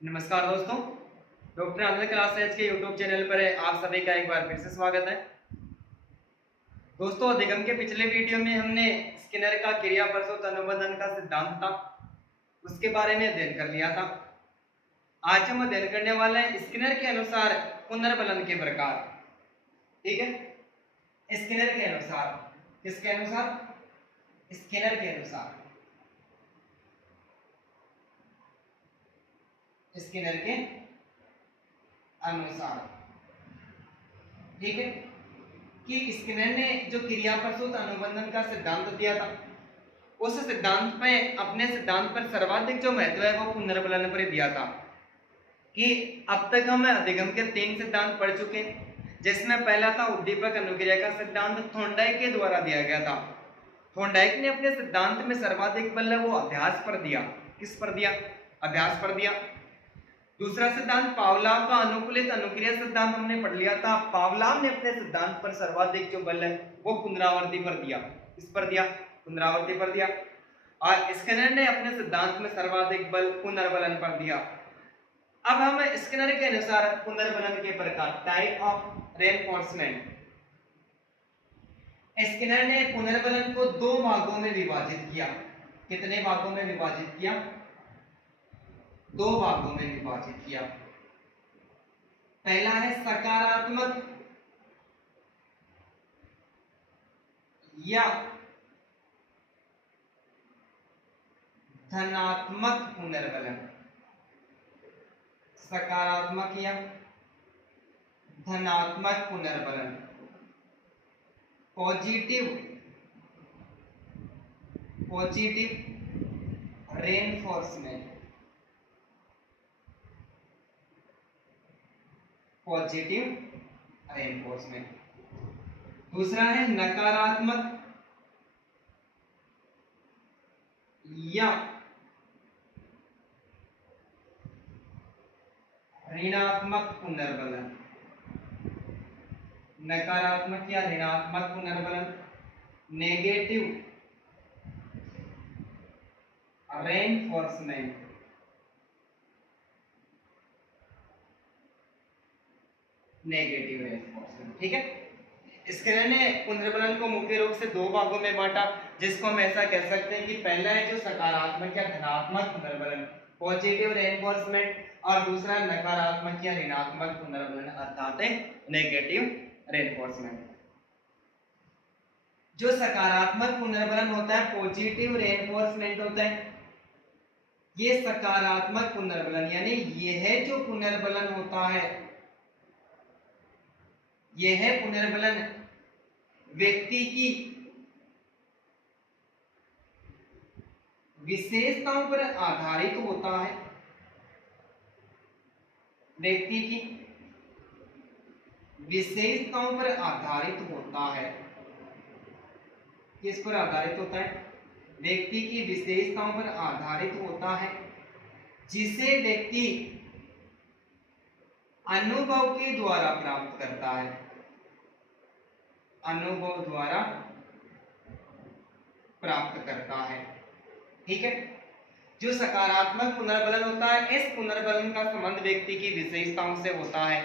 नमस्कार दोस्तों, डॉक्टर आनंद क्लासेज के यूट्यूब चैनल पर आप सभी का एक बार फिर से स्वागत है। दोस्तों, अधिगम के पिछले वीडियो में हमने स्किनर का क्रिया प्रसूत अनुबंधन का सिद्धांत था, उसके बारे में अध्ययन कर लिया था। आज हम अध्ययन करने वाले हैं स्किनर के अनुसार पुनर्बलन के प्रकार। ठीक है, स्किनर के अनुसार, किसके अनुसार? स्किनर के अनुसार, स्किनर के अनुसार। ठीक है, कि स्किनर ने जो क्रिया प्रसूत अनुबंधन का सिद्धांत दिया था, उस सिद्धांत में अपने सिद्धांत पर सर्वाधिक जो महत्व है वो पुनर्बलन पर दिया था। कि अब तक हम अधिगम के 3 सिद्धांत पढ़ चुके हैं, जिसमें पहला था उद्दीपक अनुक्रिया का सिद्धांत, थॉर्नडाइक के द्वारा दिया गया था। थॉर्नडाइक ने अपने सिद्धांत में सर्वाधिक बल वो अभ्यास पर दिया। किस पर दिया? अभ्यास पर दिया। दूसरा सिद्धांत पावलाव का अनुकूलित अनुक्रिया सिद्धांत हमने पढ़ लिया था। पावलाव ने अपने सिद्धांत पर सर्वाधिक जो बल है वो पुनरावृत्ति पर दिया। किस पर दिया? पुनरावृत्ति पर दिया। और स्किनर ने अपने सिद्धांत में सर्वाधिक बल पुनर्बलन पर दिया। अब हम स्किनर के अनुसार पुनर्बलन के प्रकार, टाइप ऑफ रेनफोर्समेंट। स्किनर ने पुनर्बलन को 2 भागों में विभाजित किया। कितने भागों में विभाजित किया? 2 भागों में विभाजित किया। पहला है सकारात्मक या धनात्मक पुनर्बलन। सकारात्मक या धनात्मक पुनर्बलन, पॉजिटिव रेनफोर्समेंट, पॉजिटिव रेनफोर्समेंट। दूसरा है नकारात्मक या ऋणात्मक पुनर्बलन। नकारात्मक या ऋणात्मक पुनर्बलन, नेगेटिव रेनफोर्समेंट। Negative reinforcement. ठीक है, स्किनर ने पुनर्बलन को मुख्य रूप से 2 भागों में बांटा, जिसको हम ऐसा कह सकते हैं कि पहला है जो सकारात्मक या धनात्मक पुनर्बलन, पॉजिटिव रेनफोर्समेंट, और दूसरा नकारात्मक या ऋणात्मक पुनर्बलन अर्थात नेगेटिव रेनफोर्समेंट। जो सकारात्मक पुनर्बलन होता है, पॉजिटिव रेनफोर्समेंट होता है, ये सकारात्मक पुनर्बलन, यानी यह जो पुनर्बलन होता है, यह पुनर्बलन व्यक्ति की विशेषताओं पर आधारित होता है। व्यक्ति की विशेषताओं पर आधारित होता है। किस पर आधारित होता है? व्यक्ति की विशेषताओं पर आधारित होता है, जिसे व्यक्ति अनुभव के द्वारा प्राप्त करता है। अनुभव द्वारा प्राप्त करता है। ठीक है, जो सकारात्मक पुनर्बलन होता है, इस पुनर्बलन का संबंध व्यक्ति की विशेषताओं से होता है।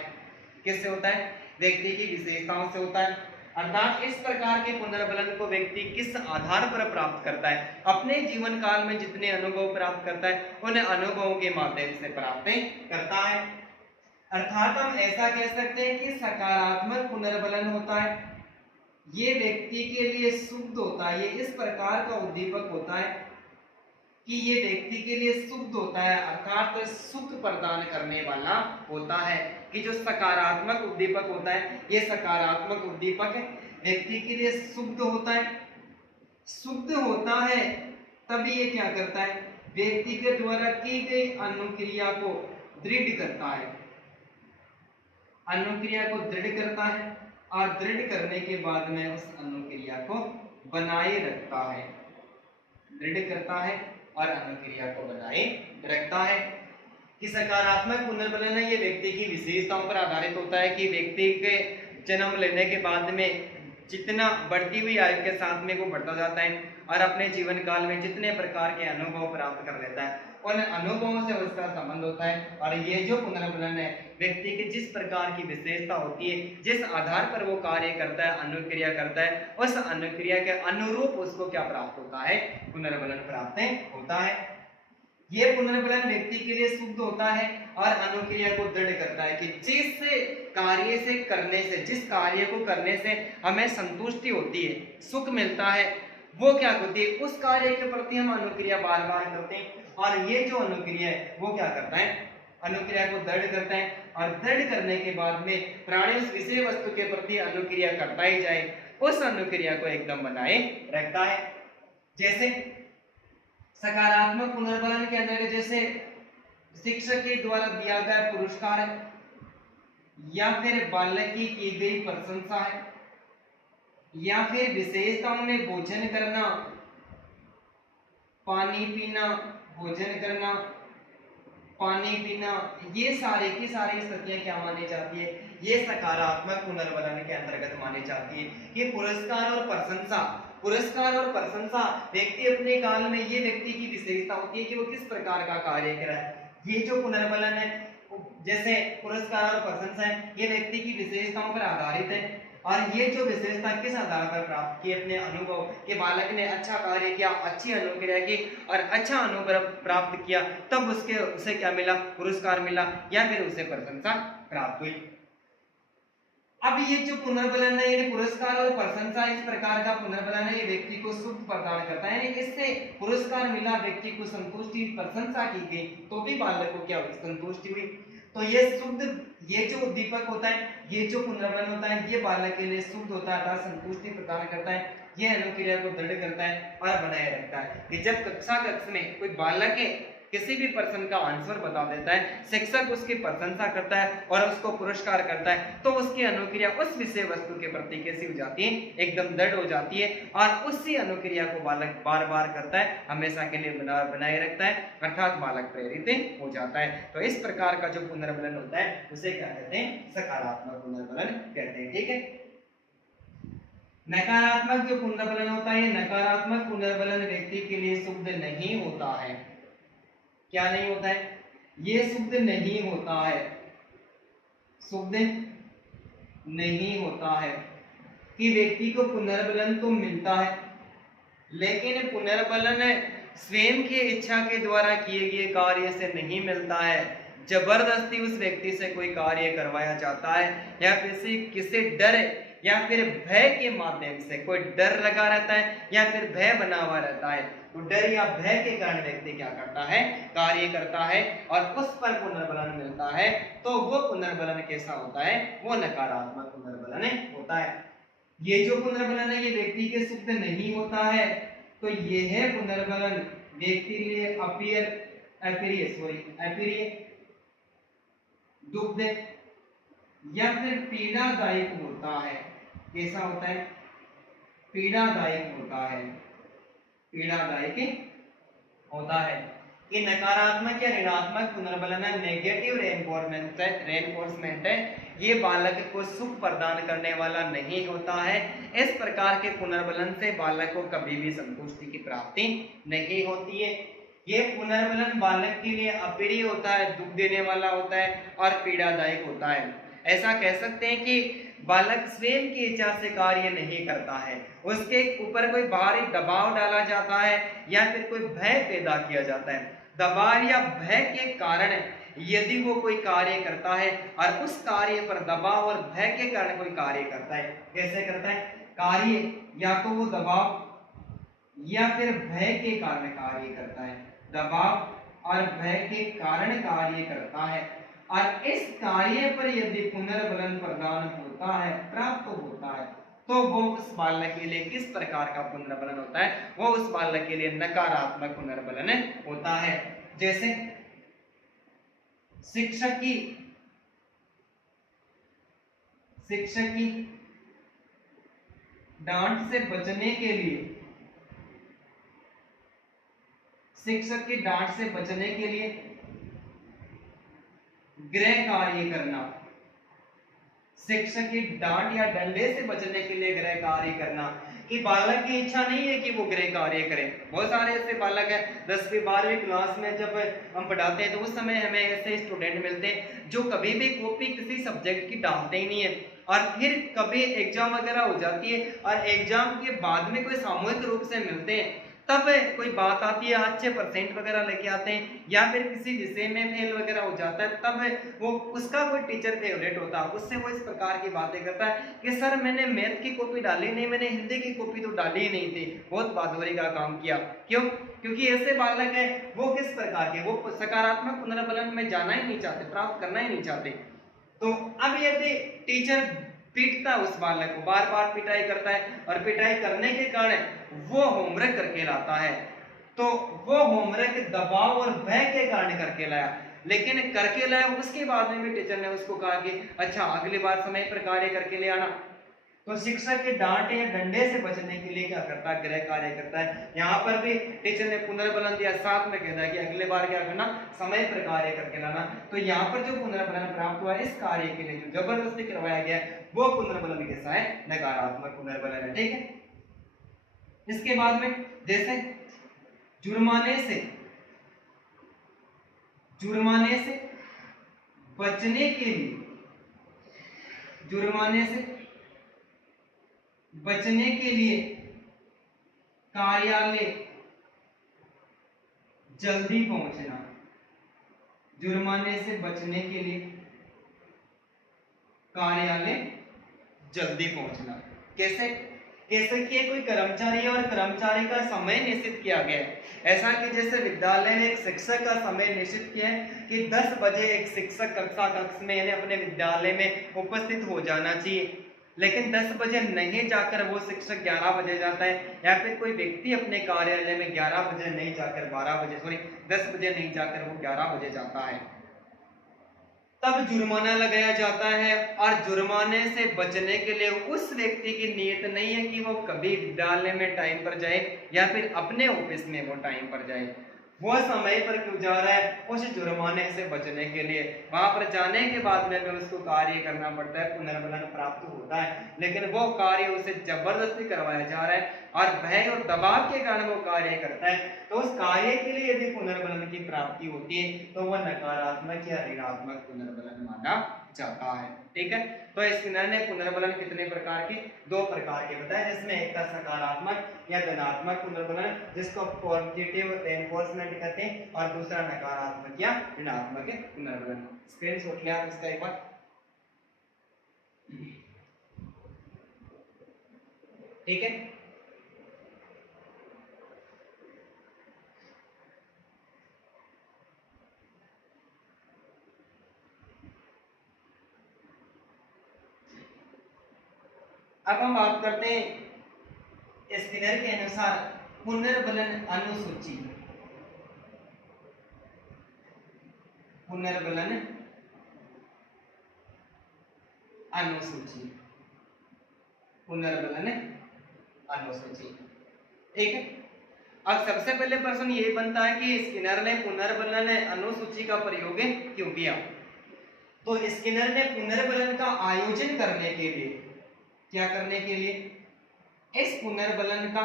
किससे होता है? व्यक्ति की विशेषताओं से होता है। अर्थात इस प्रकार के पुनर्बलन को व्यक्ति किस आधार पर प्राप्त करता है? अपने जीवन काल में जितने अनुभव प्राप्त करता है, उन अनुभवों के माध्यम से प्राप्त करता है। अर्थात हम ऐसा कह सकते हैं कि सकारात्मक पुनर्बलन होता है, ये व्यक्ति के लिए शुद्ध होता है। ये इस प्रकार का उद्दीपक होता है कि ये व्यक्ति के लिए शुद्ध होता है, अर्थात सुख प्रदान करने वाला होता है। कि जो सकारात्मक उद्दीपक होता है, ये सकारात्मक उद्दीपक व्यक्ति के लिए शुद्ध होता है। शुद्ध होता है तभी ये क्या करता है? व्यक्ति के द्वारा की गई अनुक्रिया को दृढ़ करता है। अनुक्रिया को दृढ़ करता है और दृढ़ करने के बाद में उस अनुक्रिया को बनाए रखता है। दृढ़ करता है और अनुक्रिया को बनाए रखता है। कि सकारात्मक पुनर्बलन है, ये व्यक्ति की विशेषताओं पर आधारित होता है कि व्यक्ति के जन्म लेने के बाद में जितना बढ़ती हुई आयु के साथ में वो बढ़ता जाता है और अपने जीवन काल में जितने प्रकार के अनुभव प्राप्त कर लेता है, उन अनुभवों से उसका संबंध होता है। और ये जो पुनर्बलन है व्यक्ति की जिस प्रकार की विशेषता होती है, जिस आधार पर वो कार्य करता है, अनुक्रिया करता है, उस अनुक्रिया के अनुरूप उसको क्या प्राप्त होता है, पुनर्बलन प्राप्त होता है। ये पुनर्बलन व्यक्ति के लिए शुद्ध होता है और अनुक्रिया को दृढ़ करता है कि जिस कार्य से करने से, जिस कार्य को करने से हमें संतुष्टि होती है, सुख मिलता है, वो क्या होती है, उस कार्य के प्रति हम अनुक्रिया बार बार करते हैं। और ये जो अनुक्रिया है वो क्या करता है, अनुक्रिया को दृढ़ करता है। और दृढ़ करने के बाद में प्राणी उस विषय वस्तु के प्रति अनुक्रिया करता ही जाए, उस अनुक्रिया को एकदम बनाए रखता है। जैसे सकारात्मक पुनर्बलन के अंदर जैसे शिक्षक के द्वारा दिया गया पुरस्कार है, या फिर बालक की गई प्रशंसा है, या फिर विशेषताओं में भोजन करना, पानी पीना, भोजन करना, पानी पीना, ये सारी की सारी स्थितियां क्या मानी जाती है, ये सकारात्मक पुनर्बलन के अंतर्गत मानी जाती है। कि पुरस्कार और प्रशंसा, पुरस्कार और प्रशंसा व्यक्ति अपने काल में, ये व्यक्ति की विशेषता होती है कि वो किस प्रकार का कार्य कर रहा है। ये जो पुनर्बलन है, जैसे पुरस्कार और प्रशंसा है, ये व्यक्ति की विशेषताओं पर आधारित है। और ये जो विशेषता किस आधार पर प्राप्त की, अपने अनुभव के बालक ने अच्छा कार्य किया, अच्छी अनुक्रिया की और अच्छा अनुभव प्राप्त किया, तब उसे क्या मिला, पुरस्कार मिला या फिर उसे प्रशंसा प्राप्त हुई। अब ये जो पुनर्बलन है, यानी पुरस्कार और प्रशंसा, इस प्रकार का पुनर्बलन है, ये व्यक्ति को सुख प्रदान करता है। यानी इससे पुरस्कार मिला, व्यक्ति को संतुष्टि, प्रशंसा की गई, तो भी बालक को क्या हुई, संतुष्टि हुई। तो ये शुद्ध, ये जो उद्दीपक होता है, ये जो पुनर्बलन होता है, ये बालक के लिए शुद्ध होता है, संतुष्टि प्रदान करता है, ये अनुक्रिया को दृढ़ करता है और बनाए रखता है। कि जब कक्ष में कोई बालक है किसी भी पर्सन का आंसर बता देता है, शिक्षक उसकी प्रशंसा करता है और उसको पुरस्कार करता है, तो उसकी अनुक्रिया उस विषय वस्तु के प्रति कैसी हो जाती है, एकदम दृढ़ हो जाती है। और उसी अनुक्रिया को बालक बार बार करता है, हमेशा के लिए बनाए रखता है, अर्थात बालक प्रेरित हो जाता है। तो इस प्रकार का जो पुनर्बलन होता है उसे क्या कहते हैं, सकारात्मक पुनर्बलन कहते हैं। ठीक है। नकारात्मक जो पुनर्बलन होता है, नकारात्मक पुनर्बलन व्यक्ति के लिए शुद्ध नहीं होता है। क्या नहीं होता है, ये शुद्ध नहीं होता है, शुद्ध नहीं होता है। कि व्यक्ति को पुनर्बलन तो मिलता है, लेकिन पुनर्बलन स्वयं की इच्छा के द्वारा किए गए कार्य से नहीं मिलता है, जबरदस्ती उस व्यक्ति से कोई कार्य करवाया जाता है, या किसी डर या फिर भय के माध्यम से, कोई डर लगा रहता है या फिर भय बना हुआ रहता है, तो डर या भय के कारण व्यक्ति क्या करता है, कार्य करता है और उस पर पुनर्बलन मिलता है, तो वो पुनर्बलन कैसा होता है, वो नकारात्मक पुनर्बलन होता है। ये जो पुनर्बलन है, ये व्यक्ति के शुद्ध नहीं होता है, तो यह पुनर्बलन व्यक्ति के लिए अपीय, दुग्ध या फिर पीड़ादायक होता है। कैसा होता है, पीड़ादायक होता है, पीड़ादायक होता है। कि नकारात्मक या ऋणात्मक पुनर्बलन नेगेटिव रेनफोर्समेंट है, ये बालक को सुख प्रदान करने वाला नहीं होता है। इस प्रकार के पुनर्बलन से बालक को कभी भी संतुष्टि की प्राप्ति नहीं होती है। ये पुनर्बलन बालक के लिए अप्रिय होता है, दुख देने वाला होता है और पीड़ादायक होता है। ऐसा कह सकते हैं कि बालक स्वयं की इच्छा से कार्य नहीं करता है, उसके ऊपर कोई बाहरी दबाव डाला जाता है या फिर कोई भय पैदा किया जाता है। दबाव या भय के कारण यदि वो कोई कार्य करता है और उस कार्य पर दबाव और भय के कारण कोई कार्य करता है, कैसे करता है कार्य, या तो वो दबाव या फिर भय के कारण कार्य करता है, दबाव और भय के कारण कार्य करता है, और इस कार्य पर यदि पुनर्बलन प्रदान होता है, प्राप्त होता है, तो वो उस बालक के लिए किस प्रकार का पुनर्बलन होता है, वो उस बालक के लिए नकारात्मक पुनर्बलन होता है। जैसे शिक्षक की डांट से बचने के लिए, शिक्षक की डांट से बचने के लिए गृह कार्य करना, शिक्षक की डांट या डंडे से बचने के लिए गृह कार्य करना, कि बालक की इच्छा नहीं है कि वो गृह कार्य करे। बहुत सारे ऐसे बालक हैं 10वीं 12वीं क्लास में जब हम पढ़ाते हैं तो उस समय हमें ऐसे स्टूडेंट मिलते हैं जो कभी भी कॉपी किसी सब्जेक्ट की डालते ही नहीं है, और फिर कभी एग्जाम वगैरह हो जाती है और एग्जाम के बाद में कोई सामूहिक रूप से मिलते हैं, तब कोई बात आती है, अच्छे परसेंट वगैरह लेके आते हैं या फिर किसी विषय में फेल वगैरह हो जाता है, तब वो उसका कोई टीचर फेवरेट होता है, उससे वो इस प्रकार की बातें करता है कि सर मैंने मैथ की कॉपी डाली नहीं, मैंने हिंदी की कॉपी तो डाली ही नहीं थी, बहुत बहादुरी का काम किया। क्यों? क्योंकि ऐसे बालक है वो किस प्रकार के, वो सकारात्मक पुनर्बलन में जाना ही नहीं चाहते, प्राप्त करना ही नहीं चाहते। तो अब यदि टीचर पीटता है उस बालक को, बार बार पिटाई करता है और पिटाई करने के कारण वो होमवर्क करके लाता है, तो वो होमवर्क दबाव और भय के कारण करके लाया, लेकिन करके लाया उसके बाद में भी टीचर ने उसको कहा कि अच्छा अगली बार समय पर कार्य करके ले आना। तो शिक्षक के डांट या डंडे से बचने के लिए क्या करता है, गृह कार्य करता है। यहाँ पर भी टीचर ने पुनर्बलन दिया, साथ में कहता है कि अगले बार क्या करना, समय पर कार्य करके लाना। तो यहाँ पर जो पुनर्बलन प्राप्त हुआ इस कार्य के लिए जो जबरदस्ती करवाया गया वो पुनर्बलन कैसा है, नकारात्मक पुनर्बलन है। ठीक है, इसके बाद में जैसे जुर्माने से बचने के लिए, जुर्माने से बचने के लिए कार्यालय जल्दी पहुंचना, जुर्माने से बचने के लिए कार्यालय जल्दी पहुंचना। कैसे? कैसे कि कोई कर्मचारी है और कर्मचारी का समय निश्चित किया गया है, ऐसा कि जैसे विद्यालय में एक शिक्षक का समय निश्चित किया है कि 10 बजे एक शिक्षक कक्षा कक्ष में यानी अपने विद्यालय में उपस्थित हो जाना चाहिए, लेकिन 10 बजे नहीं जाकर वो शिक्षक 11 बजे जाता है, या फिर कोई व्यक्ति अपने कार्यालय में 11 बजे नहीं जाकर 10 बजे नहीं जाकर वो 11 बजे जाता है, तब जुर्माना लगाया जाता है। और जुर्माने से बचने के लिए उस व्यक्ति की नीयत नहीं है कि वो कभी विद्यालय में टाइम पर जाए या फिर अपने ऑफिस में वो टाइम पर जाए, वो समय पर क्यों जा रहा है, उस जुर्माने से बचने के लिए। वहां पर जाने के बाद में भी उसको कार्य करना पड़ता है, पुनर्बलन प्राप्त होता है, लेकिन वो कार्य उसे जबरदस्ती करवाया जा रहा है और भय और दबाव के कारण वो कार्य करता है। तो उस कार्य के लिए यदि पुनर्बलन की प्राप्ति होती है तो वह नकारात्मक या ऋणात्मक पुनर्बलन माना जाता है। ठीक है, तो स्किनर ने पुनर्बलन कितने प्रकार के, 2 प्रकार के बताए, जिसमें एक था सकारात्मक या धनात्मक पुनर्बलन जिसको पॉजिटिव रेनफोर्समेंट कहते हैं, और दूसरा नकारात्मक या ऋणात्मक पुनर्बलन। स्क्रीनशॉट लिया इसका एक बार। ठीक है, अब हम बात करते हैं स्किनर के अनुसार पुनर्बलन अनुसूची। पुनर्बलन अनुसूची, पुनर्बलन अनुसूची। ठीक है, अब सबसे पहले प्रश्न ये बनता है कि स्किनर ने पुनर्बलन अनुसूची का प्रयोग क्यों किया। तो स्किनर ने पुनर्बलन का आयोजन करने के लिए, क्या करने के लिए, इस पुनर्बलन का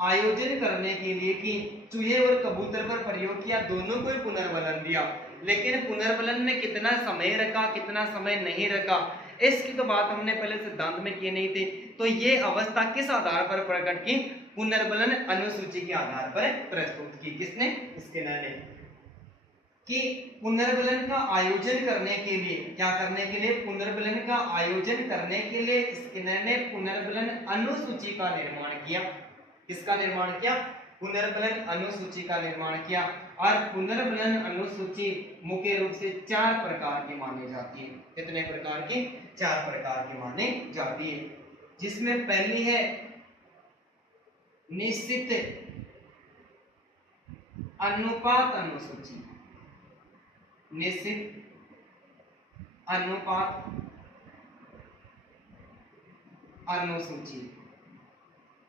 आयोजन करने के लिए कि चूहे और कबूतर पर प्रयोग किया, दोनों को पुनर्बलन दिया, लेकिन पुनर्बलन में कितना समय रखा कितना समय नहीं रखा इसकी तो बात हमने पहले सिद्धांत में की नहीं थी। तो ये अवस्था किस आधार पर प्रकट की, पुनर्बलन अनुसूची के आधार पर प्रस्तुत की। किसने? स्किनर ने। कि पुनर्बलन का आयोजन करने के लिए, क्या करने के लिए, पुनर्बलन का आयोजन करने के लिए स्किनर ने पुनर्बलन अनुसूची का निर्माण किया। किसका निर्माण किया? पुनर्बलन अनुसूची का निर्माण किया। और पुनर्बलन अनुसूची मुख्य रूप से 4 प्रकार की मानी जाती है। कितने प्रकार की? 4 प्रकार की मानी जाती है, जिसमें पहली है निश्चित अनुपात अनुसूची। निश्चित अनुपात अनुसूची,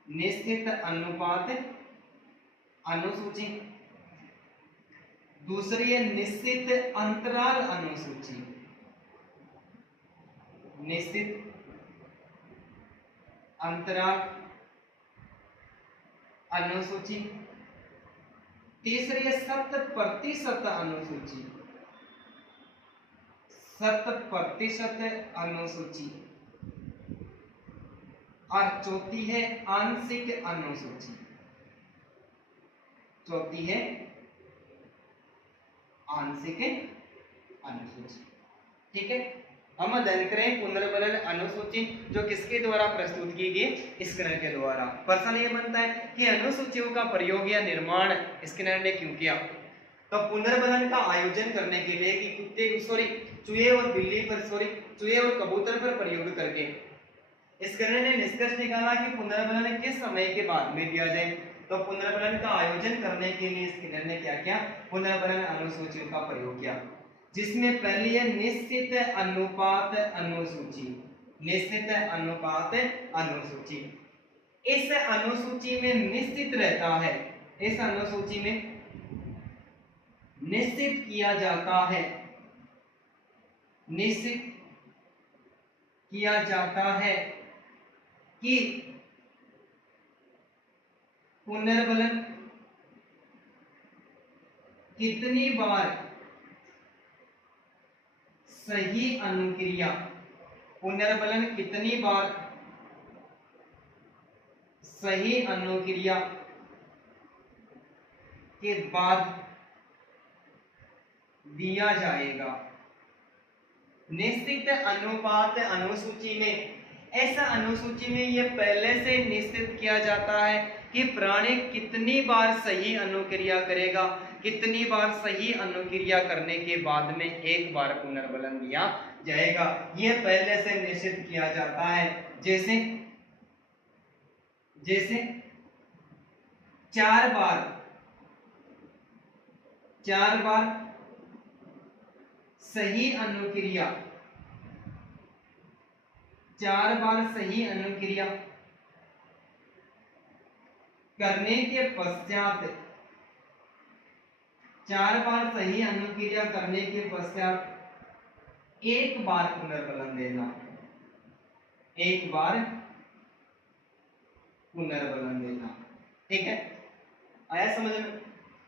निश्चित अनुपात अनुसूची। दूसरी है निश्चित अंतराल अनुसूची। निश्चित अंतराल अनुसूची, तीसरी है 100% अनुसूची, 100% अनुसूची, और चौथी है आंशिक अनुसूची, चौथी है आंशिक अनुसूची। ठीक है, हम अध्ययन करें पुनर्बलन अनुसूची जो किसके द्वारा प्रस्तुत की गई, स्किनर के द्वारा। प्रश्न ये बनता है कि अनुसूचियों का प्रयोग या निर्माण स्किनर ने क्यों किया। तो पुनर्बलन का आयोजन करने के लिए कि कुत्ते चूहे और बिल्ली पर चूहे और कबूतर पर प्रयोग करके स्किनर ने निष्कर्ष निकाला कि पुनर्बलन किस समय के बाद में दिया जाए। तो पुनर्बलन का आयोजन करने के लिए स्किनर ने क्या किया, पुनर्बलन अनुसूचियों का प्रयोग किया, जिसमें पहली है निश्चित अनुपात अनुसूची, निश्चित अनुपात अनुसूची। इस अनुसूची में निश्चित रहता है, इस अनुसूची में निश्चित किया जाता है, निश्चित किया जाता है कि पुनर्बलन कितनी बार सही अनुक्रिया, पुनर्बलन कितनी बार सही अनुक्रिया के बाद दिया जाएगा। निश्चित अनुपात अनुसूची में, ऐसा अनुसूची में यह पहले से निश्चित किया जाता है कि प्राणी कितनी बार सही अनुक्रिया करेगा, कितनी बार सही अनुक्रिया करने के बाद में एक बार पुनर्बलन दिया जाएगा, यह पहले से निश्चित किया जाता है। जैसे जैसे 4 बार सही अनुक्रिया, 4 बार सही अनुक्रिया करने के पश्चात, 4 बार सही अनुक्रिया करने के पश्चात एक बार पुनर्बलन देना, एक बार पुनर्बलन देना। ठीक है, आया समझ में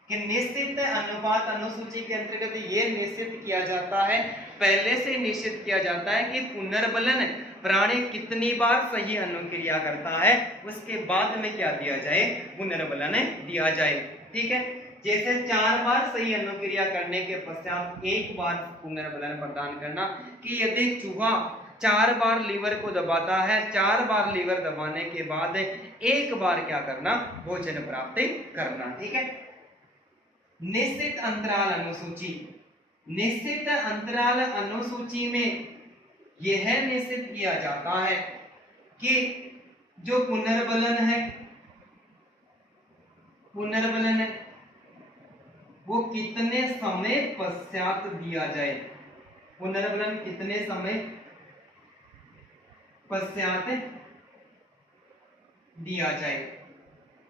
कि निश्चित अनुपात अनुसूची के अंतर्गत ये निश्चित किया जाता है, पहले से निश्चित किया जाता है कि पुनर्बलन प्राणी कितनी बार सही अनुक्रिया करता है, उसके बाद में क्या दिया जाए, पुनर्बलन दिया जाए। ठीक है, जैसे 4 बार सही अनुक्रिया करने के पश्चात एक बार पुनर्बलन प्रदान करना, कि यदि चूहा 4 बार लीवर को दबाता है, 4 बार लीवर दबाने के बाद एक बार क्या करना, भोजन प्राप्त करना। ठीक है, निश्चित अंतराल अनुसूची, निश्चित अंतराल अनुसूची में यह निश्चित किया जाता है कि जो पुनर्बलन है, पुनर्बलन है वो कितने समय पश्चात दिया जाए, पुनर्बलन कितने समय पश्चात दिया जाए,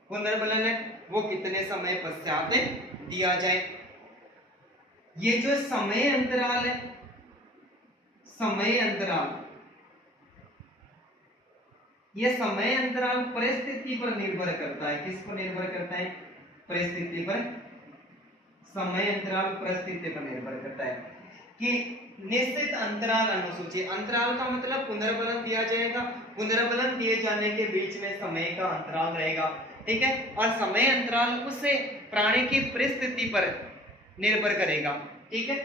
पुनर्बलन है वो कितने समय पश्चात दिया जाए। ये जो समय अंतराल है, समय अंतराल, ये समय अंतराल परिस्थिति पर निर्भर करता है। किस पर निर्भर करता है, परिस्थिति पर, समय अंतराल परिस्थिति पर निर्भर करता है। कि निश्चित अंतराल अनुसूची, अंतराल का मतलब पुनर्बलन दिया जाएगा, पुनर्बलन दिए जाने के बीच में समय का अंतराल रहेगा। ठीक है, और समय अंतराल उससे प्राणी की परिस्थिति पर निर्भर करेगा। ठीक है,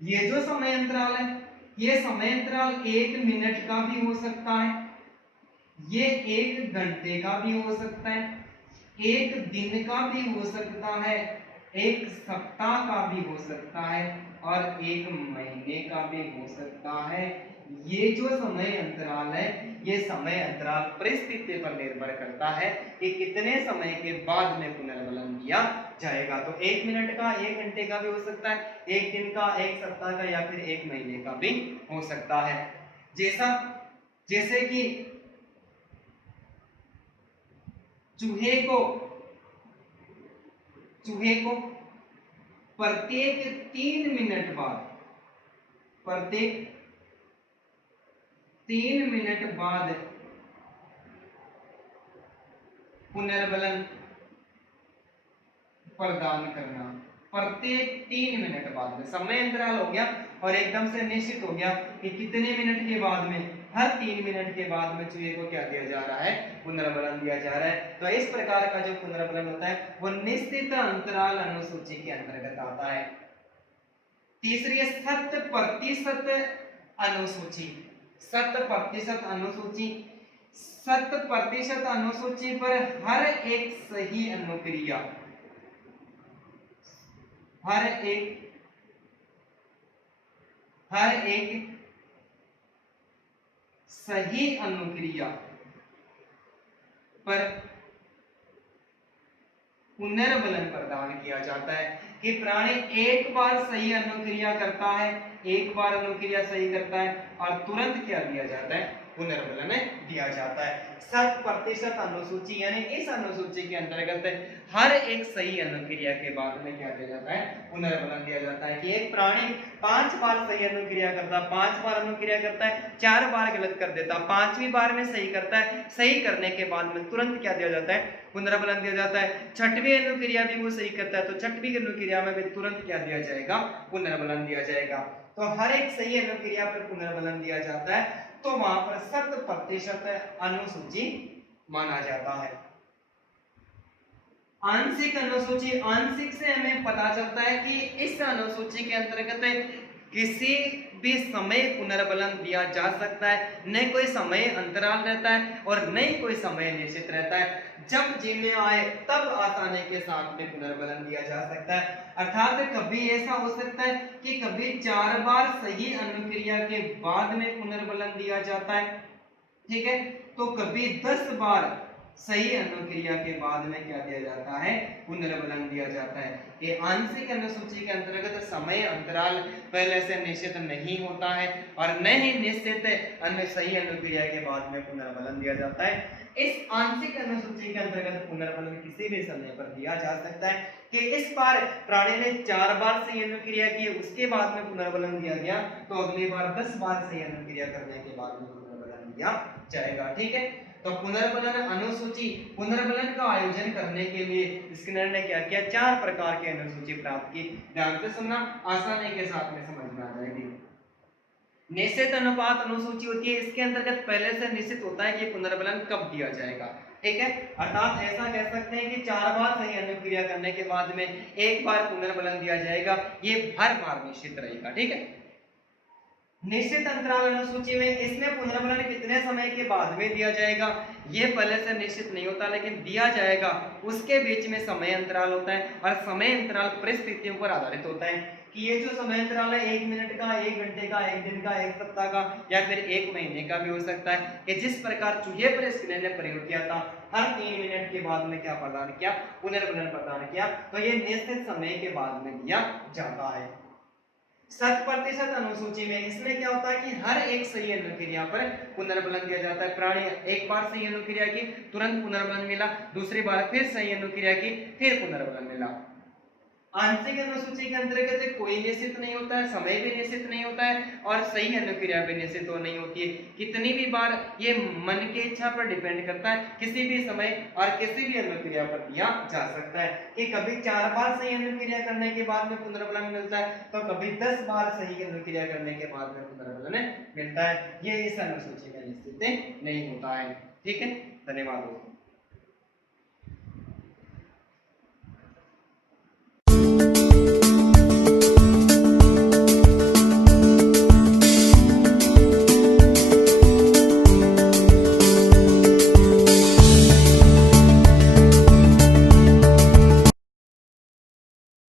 ये जो समय अंतराल है, ये समय अंतराल 1 मिनट का भी हो सकता है, ये 1 घंटे का भी हो सकता है, 1 दिन का भी हो सकता है, 1 सप्ताह का भी हो सकता है, और 1 महीने का भी हो सकता है। ये जो समय अंतराल है, ये समय अंतराल परिस्थिति पर निर्भर करता है कि कितने समय के बाद में पुनर्बलन दिया जाएगा। तो 1 मिनट का, 1 घंटे का भी हो सकता है, 1 दिन का, 1 सप्ताह का, या फिर 1 महीने का भी हो सकता है। जैसे कि चूहे को प्रत्येक 3 मिनट बाद, प्रत्येक 3 मिनट बाद पुनर्बलन प्रदान करना प्रत्येक 3 मिनट बाद में। समय अंतराल हो गया और एकदम से निश्चित हो गया कि कितने मिनट के बाद में, हर 3 मिनट के बाद में चूहे को क्या दिया जा रहा है, पुनर्बलन दिया जा रहा है। तो इस प्रकार का जो पुनर्बलन होता है वो निश्चित अंतराल अनुसूची के अंतर्गत आता है। तीसरी है 100% अनुसूची। 100% अनुसूची, 100% अनुसूची पर हर एक सही अनुक्रिया, हर एक सही अनुक्रिया पर पुनर्बलन प्रदान किया जाता है कि प्राणी एक बार सही अनुक्रिया करता है, एक बार अनुक्रिया सही करता है और तुरंत क्या दिया जाता है, पुनर्बलन दिया जाता है। 100% अनुसूची यानी इस अनुसूची के अंतर्गत हर एक सही अनुक्रिया के बाद में क्या दिया जाता है, पुनर्बलन दिया जाता है कि एक प्राणी 5 बार सही अनुक्रिया करता है, 5 बार अनुक्रिया करता है, 4 बार गलत कर देता है, 5वीं बार में सही करता है, सही करने के बाद में तुरंत क्या दिया जाता है, पुनर्बलन दिया जाता है। 6वीं अनुक्रिया भी वो सही करता है तो 6वीं अनुक्रिया में भी तुरंत क्या दिया जाएगा, पुनर्बलन दिया जाएगा। तो हर एक सही अनुक्रिया पर पुनर्बलन दिया जाता है तो वहां पर 100% अनुसूची माना जाता है। आंशिक अनुसूची, आंशिक से हमें पता चलता है कि इस अनुसूची के अंतर्गत किसी भी समय पुनर्बलन दिया जा सकता है, न कोई समय अंतराल रहता है और न ही कोई समय निश्चित रहता है। जब जी में आए तब आसानी के साथ में पुनर्बलन दिया जा सकता है। अर्थात कभी ऐसा हो सकता है कि कभी 4 बार सही अनुक्रिया के बाद में पुनर्बलन दिया जाता है, ठीक है, तो कभी 10 बार सही अनुक्रिया के बाद में क्या दिया जाता है, पुनर्बलन दिया जाता है। ये आंशिक अनुसूची के अंतर्गत समय अंतराल पहले से निश्चित नहीं होता है और न ही निश्चित अन्य सही अनुक्रिया के बाद में पुनर्बलन दिया जाता है। इस आंशिक अनुसूची के अंतर्गत पुनर्बलन किसी भी समय पर दिया जा सकता है कि इस बार प्राणी ने 4 बार सही अनुक्रिया की, उसके बाद में पुनर्बलन दिया गया तो अगली बार 10 बार सही अनुक्रिया करने के बाद में पुनर्बलन दिया जाएगा, ठीक है। तो पुनर्बलन अनुसूची, पुनर्बलन का आयोजन करने के लिए स्किनर ने क्या किया, 4 प्रकार की अनुसूची प्राप्त की। ध्यान से सुनना, आसानी के साथ में समझ में आ जाएगी। निश्चित अनुपात अनुसूची होती है, इसके अंतर्गत पहले से निश्चित होता है कि पुनर्बलन कब दिया जाएगा, ठीक है। अर्थात ऐसा कह सकते हैं कि 4 बार सही अनुक्रिया करने के बाद में 1 बार पुनर्बलन दिया जाएगा, ये हर बार निश्चित रहेगा, ठीक है। निश्चित अंतराल अनुसूची में इसमें पुनर्बलन कितने समय के बाद में दिया जाएगा ये पहले से निश्चित नहीं होता, लेकिन दिया जाएगा उसके बीच में समय अंतराल होता है और समय अंतराल परिस्थितियों पर आधारित होता है कि ये जो समय अंतराल है 1 मिनट का, 1 घंटे का, 1 दिन का, 1 सप्ताह का या फिर 1 महीने का भी हो सकता है कि जिस प्रकार चूहे पर स्किनर ने प्रयोग किया था, हर 3 मिनट के बाद में क्या प्रदान किया, पुनर्बलन प्रदान किया, तो ये निश्चित समय के बाद में दिया जाता है। 100% अनुसूची में इसमें क्या होता है कि हर एक सही अनुक्रिया पर पुनर्बलन दिया जाता है। प्राणी एक बार सही अनुक्रिया की, तुरंत पुनर्बलन मिला, दूसरी बार फिर सही अनुक्रिया की, फिर पुनर्बलन मिला। आंशिक अनुसूची के अंतर्गत कोई निश्चित नहीं होता है, समय भी निश्चित नहीं होता है और सही अनुक्रिया भी निश्चित नहीं होती है। कितनी भी बार ये मन की इच्छा पर डिपेंड करता है, किसी भी समय और किसी भी अनुक्रिया पर दिया जा सकता है कि कभी 4 बार सही अनुक्रिया करने के बाद में पुनर्बलन मिलता है तो कभी 10 बार सही अनुक्रिया करने के बाद में पुनर्बलन मिलता है। ये इस अनुसूची में निश्चित नहीं होता है, ठीक है। धन्यवाद दोस्तों।